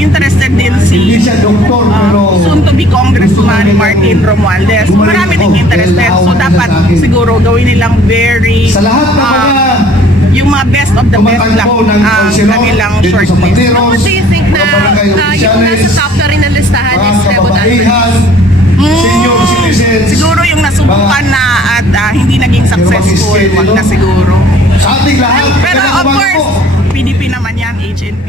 interested din Hindi si siya doktor, pero soon to be Congressman Martin Romualdez. So, marami din interested. So dapat siguro gawin nilang very sa lahat ng mga yung mga best of the best lang tumatagpo ng ang konsilor kanilang dito sa shortlist. Pateros, What do you think na mga barangay yung opisyalis, nasa top na rin ng listahan mga is Revo Danvers? kababaihan, senior citizens, Siguro yung nasubukan na at hindi naging successful, wag na siguro. sa ating lahat. Pero of magandang umaga course, po. PDP naman yan, HNP